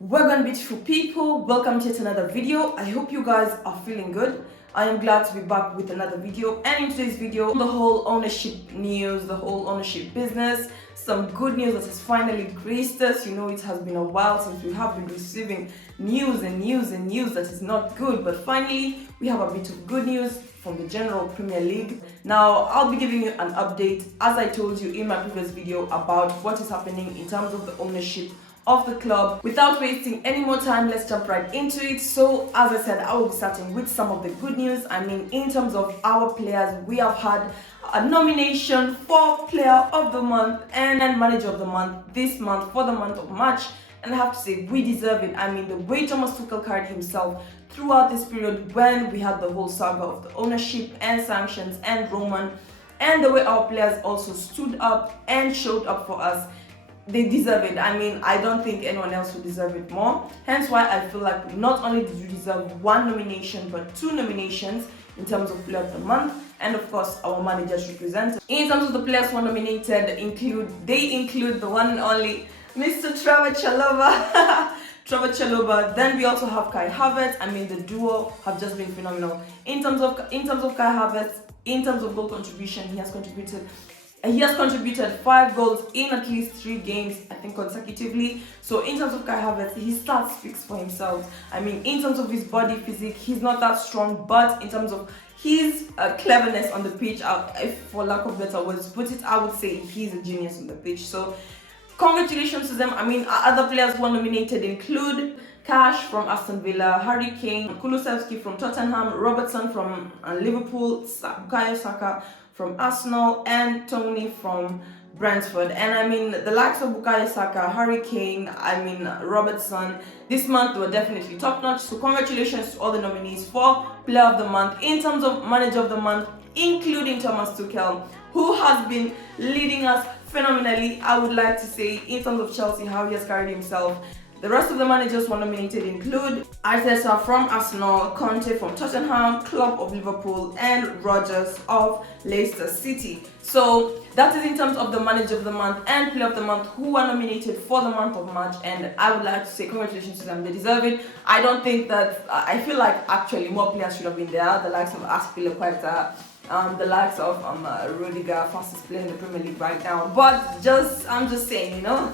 Welcome, beautiful people. Welcome to yet another video. I hope you guys are feeling good. I am glad to be back with another video, and in today's video, the whole ownership news, the whole ownership business, some good news that has finally graced us. You know, it has been a while since we have been receiving news that is not good, but finally we have a bit of good news from the General Premier League. Now, I'll be giving you an update, as I told you in my previous video, about what is happening in terms of the ownership of the club. Without wasting any more time, let's jump right into it. So, as I said, I will be starting with some of the good news. I mean, in terms of our players, we have had a nomination for Player of the Month and Manager of the Month this month for the month of March. And I have to say, we deserve it. I mean, the way Thomas Tuchel carried himself throughout this period when we had the whole saga of the ownership and sanctions and Roman, and the way our players also stood up and showed up for us, they deserve it. I mean, I don't think anyone else would deserve it more. Hence why I feel like not only did you deserve one nomination, but two nominations in terms of Player of the Month, and of course our managers represented. In terms of the players who are nominated, they include the one and only Mr. Trevor Chalobah. Trevor Chalobah. Then we also have Kai Havertz. I mean, the duo have just been phenomenal. In terms of Kai Havertz, in terms of goal contribution, he has contributed 5 goals in at least 3 games, I think, consecutively. So in terms of Kai Havertz, his stats speaks for himself. I mean, in terms of his body physique, he's not that strong, but in terms of his cleverness on the pitch, if for lack of better words to put it, I would say he's a genius on the pitch. So congratulations to them. I mean, other players who are nominated include Cash from Aston Villa, Harry Kane, Kulusevski from Tottenham, Robertson from Liverpool, Bukayo Saka from Arsenal, and Tony from Brentford. And I mean, the likes of Bukayo Saka, Harry Kane, I mean, Robertson, this month were definitely top notch. So congratulations to all the nominees for Player of the Month. In terms of Manager of the Month, including Thomas Tuchel, who has been leading us phenomenally, I would like to say, in terms of Chelsea, how he has carried himself. The rest of the managers who are nominated include Arteta from Arsenal, Conte from Tottenham, Klopp of Liverpool, and Rodgers of Leicester City. So that is in terms of the Manager of the Month and Player of the Month who are nominated for the month of March, and I would like to say congratulations to them. They deserve it. I don't think that, I feel like actually more players should have been there. The likes of Aspilicueta, the likes of Rudiger, fastest player in the Premier League right now. But I'm just saying, you know.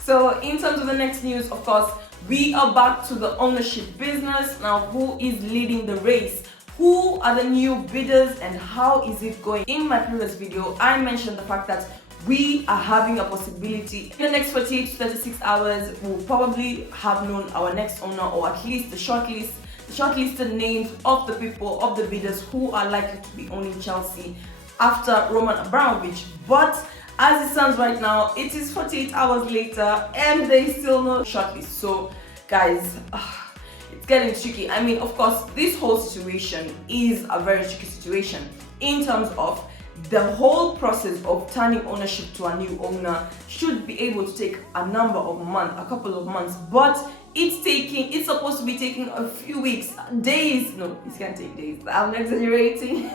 So in terms of the next news, of course, we are back to the ownership business. Now, who is leading the race? Who are the new bidders and how is it going? In my previous video, I mentioned the fact that we are having a possibility. In the next 48 to 36 hours, we'll probably have known our next owner, or at least the shortlisted names of the people, of the bidders who are likely to be owning Chelsea after Roman Abramovich. But as it stands right now, it is 48 hours later and they still no shortlist. So guys, it's getting tricky. I mean, of course, this whole situation is a very tricky situation in terms of the whole process of turning ownership to a new owner should be able to take a couple of months, but it's supposed to be taking a few weeks, days. No, it can't take days. I'm exaggerating.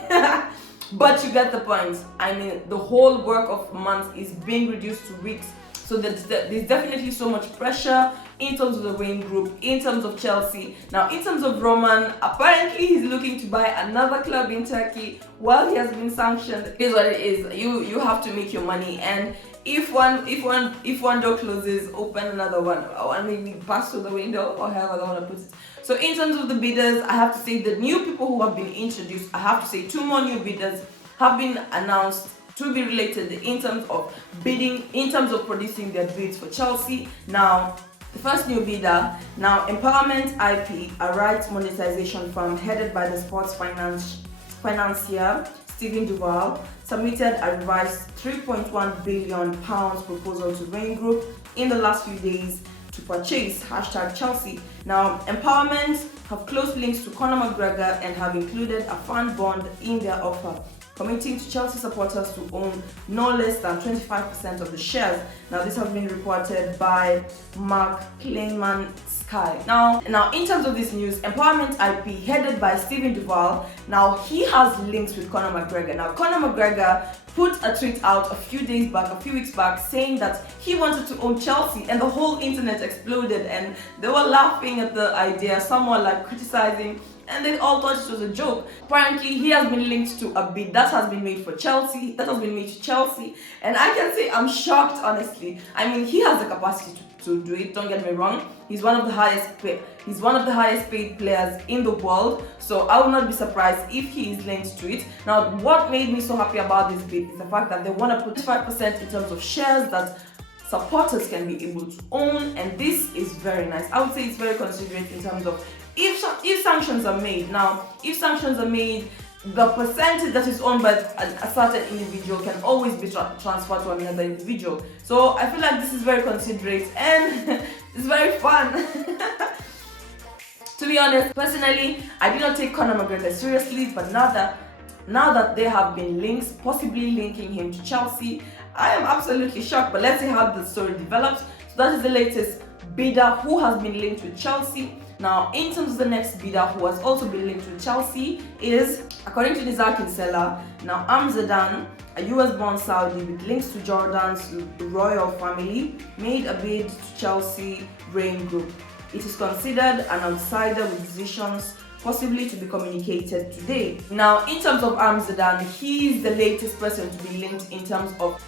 But you get the point. I mean, the whole work of months is being reduced to weeks. So there's definitely so much pressure in terms of the Wayne Group, in terms of Chelsea. Now, in terms of Roman, apparently he's looking to buy another club in Turkey while he has been sanctioned. Here's what it is. You have to make your money, and if one door closes, open another one, or maybe pass through the window, or however I want to put it. So in terms of the bidders, I have to say the new people who have been introduced, I have to say 2 more new bidders have been announced to be related in terms of bidding, in terms of producing their bids for Chelsea. Now, the first new bidder, now Empowerment IP, a rights monetization firm headed by the sports financier Stephen Duval, submitted a revised £3.1 billion proposal to Wayne Group in the last few days to purchase #Chelsea. Now, Empowerment have close links to Conor McGregor and have included a fan bond in their offer, committing to Chelsea supporters to own no less than 25% of the shares. Now, this has been reported by Mark Kleinman Sky. Now, in terms of this news, Empowerment IP, headed by Stephen Duval, now he has links with Conor McGregor. Now, Conor McGregor put a tweet out a few weeks back, saying that he wanted to own Chelsea, and the whole internet exploded and they were laughing at the idea, some were like criticizing, and they all thought it was a joke. Apparently, he has been linked to a bid that has been made for Chelsea, that has been made to Chelsea, and I can say I'm shocked, honestly. I mean, he has the capacity to do it, don't get me wrong. He's one of the highest paid players in the world, so I will not be surprised if he is linked to it. Now, what made me so happy about this bid is the fact that they want to put 5% in terms of shares that supporters can be able to own, and this is very nice. I would say it's very considerate in terms of if sanctions are made. Now, if sanctions are made, the percentage that is owned by a certain individual can always be transferred to another individual. So I feel like this is very considerate and it's very fun. To be honest, personally, I did not take Conor McGregor seriously, but now that there have been links, possibly linking him to Chelsea, I am absolutely shocked. But let's see how the story develops. So that is the latest bidder who has been linked with Chelsea. Now, in terms of the next bidder who has also been linked with Chelsea is, according to the Zakin seller, now Amzadaan, a US-born Saudi with links to Jordan's royal family, made a bid to Chelsea Brain Group. It is considered an outsider with decisions possibly to be communicated today. Now, in terms of Amzadaan, he is the latest person to be linked in terms of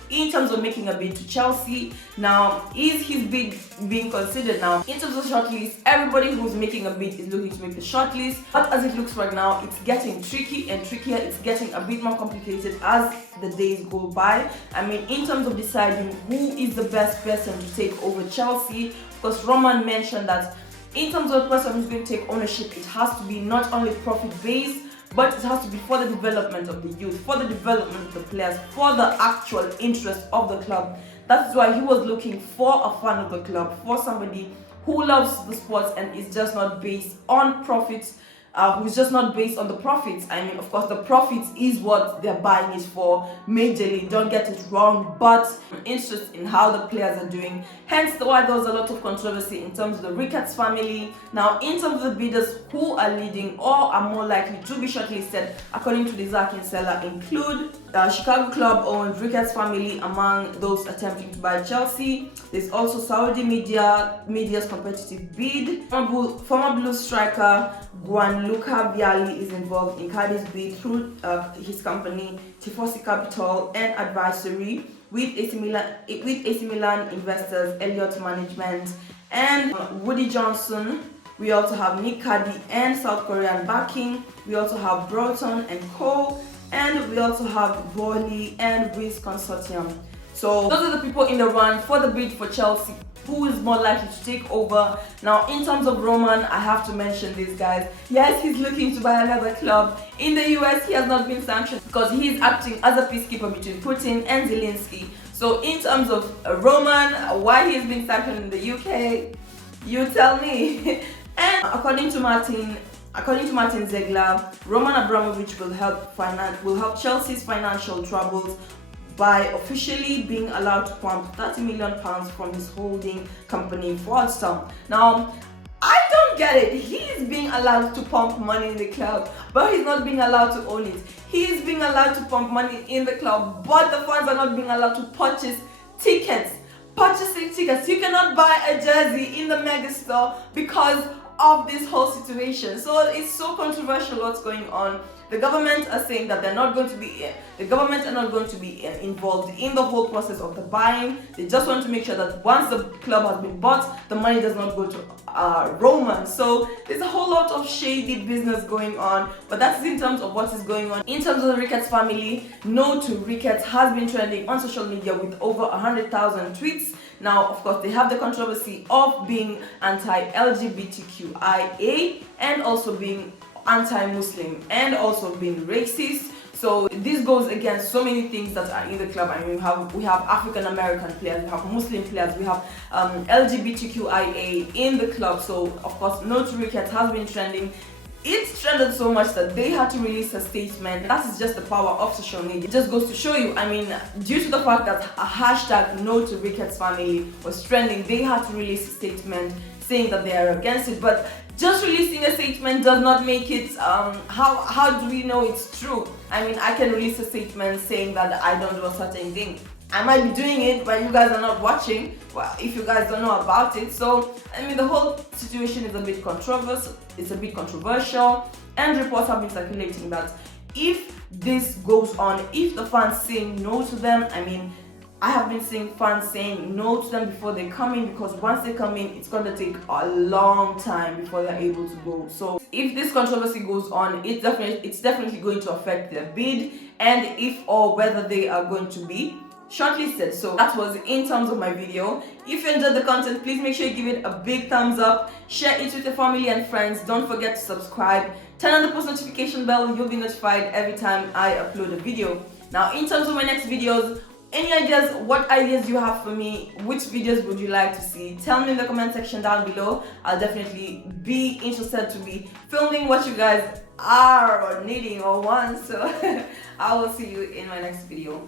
making a bid to Chelsea. Now, is his bid being considered now? In terms of shortlist, everybody who's making a bid is looking to make the shortlist, but as it looks right now, it's getting tricky and trickier. It's getting a bit more complicated as the days go by. I mean, in terms of deciding who is the best person to take over Chelsea, because Roman mentioned that in terms of the person who's going to take ownership, it has to be not only profit-based, but it has to be for the development of the youth, for the development of the players, for the actual interest of the club. That's why he was looking for a fan of the club, for somebody who loves the sports and is just not based on profits, who's just not based on the profits. I mean, of course, the profits is what they're buying it for majorly, don't get it wrong, but I'm interested in how the players are doing. Hence why there was a lot of controversy in terms of the Ricketts family. Now, in terms of the bidders who are leading or are more likely to be shortlisted, according to the Zakin seller, include Chicago club-owned Ricketts family among those attempting to buy Chelsea. There's also Saudi media's competitive bid. Former Blues striker Gianluca Vialli is involved in Cardi's bid through his company Tifosi Capital and Advisory with AC Milan investors, Elliott Management, and Woody Johnson. We also have Nick Cardi and South Korean backing. We also have Broughton and Co. And we also have Boehly and Wiz Consortium. So those are the people in the run for the bid for Chelsea. Who is more likely to take over? Now, in terms of Roman, I have to mention these guys. Yes, he's looking to buy another club. In the US, he has not been sanctioned because he's acting as a peacekeeper between Putin and Zelensky. So in terms of Roman, why he's being sanctioned in the UK, you tell me. And according to Martin Ziegler, Roman Abramovich will help Chelsea's financial troubles by officially being allowed to pump £30 million from his holding company Fordstam. Now, I don't get it. He's being allowed to pump money in the club, but he's not being allowed to own it. He's being allowed to pump money in the club, but the fans are not being allowed to purchase tickets. Purchasing tickets. You cannot buy a jersey in the mega store because of this whole situation. So it's so controversial what's going on. The government are saying that the government are not going to be involved in the whole process of the buying. They just want to make sure that once the club has been bought, the money does not go to Roman. So there's a whole lot of shady business going on, but that's in terms of what is going on. In terms of the Ricketts family, No to Ricketts has been trending on social media with over 100,000 tweets. Now, of course, they have the controversy of being anti-LGBTQIA and also being anti-Muslim and also being racist. So this goes against so many things that are in the club. I mean, we have African American players, we have Muslim players, we have LGBTQIA in the club. So of course, No to Ricketts has been trending. It's trended so much that they had to release a statement. That is just the power of social media. It just goes to show you, I mean, due to the fact that a hashtag No to Ricketts family was trending, they had to release a statement saying that they are against it. But just releasing a statement does not make it, how do we know it's true? I mean, I can release a statement saying that I don't do a certain thing. I might be doing it, but you guys are not watching. Well, if you guys don't know about it. So, I mean, the whole situation is a bit controversial. It's a bit controversial, and reports have been circulating that if this goes on, if the fans say no to them, I mean, I have been seeing fans saying no to them before they come in, because once they come in, it's gonna take a long time before they're able to go. So if this controversy goes on, it's definitely going to affect their bid, and if or whether they are going to be shortlisted. So that was in terms of my video. If you enjoyed the content, please make sure you give it a big thumbs up, share it with your family and friends. Don't forget to subscribe, turn on the post notification bell. You'll be notified every time I upload a video. Now, in terms of my next videos, any ideas, what ideas you have for me, which videos would you like to see? Tell me in the comment section down below. I'll definitely be interested to be filming what you guys are or needing or want. So I will see you in my next video.